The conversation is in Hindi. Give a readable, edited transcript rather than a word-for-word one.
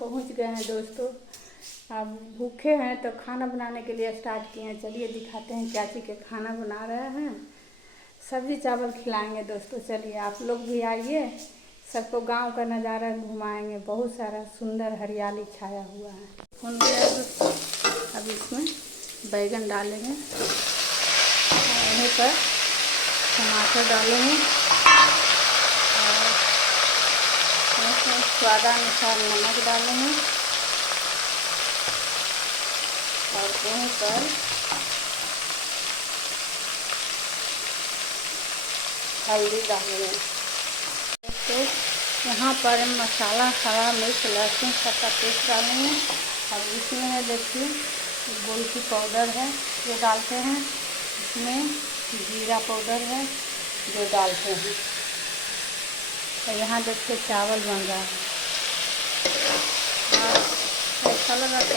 पहुंच गए हैं दोस्तों। अब भूखे हैं तो खाना बनाने के लिए स्टार्ट किए हैं। चलिए दिखाते हैं क्या चीज़ के खाना बना रहे हैं। सब्जी चावल खिलाएंगे दोस्तों। चलिए आप लोग भी आइए, सबको गांव का नज़ारा घुमाएंगे। बहुत सारा सुंदर हरियाली छाया हुआ है। भुन गया दोस्तों, अब इसमें बैगन डालेंगे और वहीं पर टमाटर डालेंगे और स्वादानुसार नमक डालेंगे और वहीं पर हल्दी डालेंगे। तो यहाँ पर मसाला, हरा मिर्च, लहसुन सबका पेस्ट डालेंगे। अब इसमें है देखिए गोलकी पाउडर है जो डालते हैं, इसमें जीरा पाउडर है जो डालते हैं। और यहाँ देखिए चावल बन रहा है। ऐसा लगा तो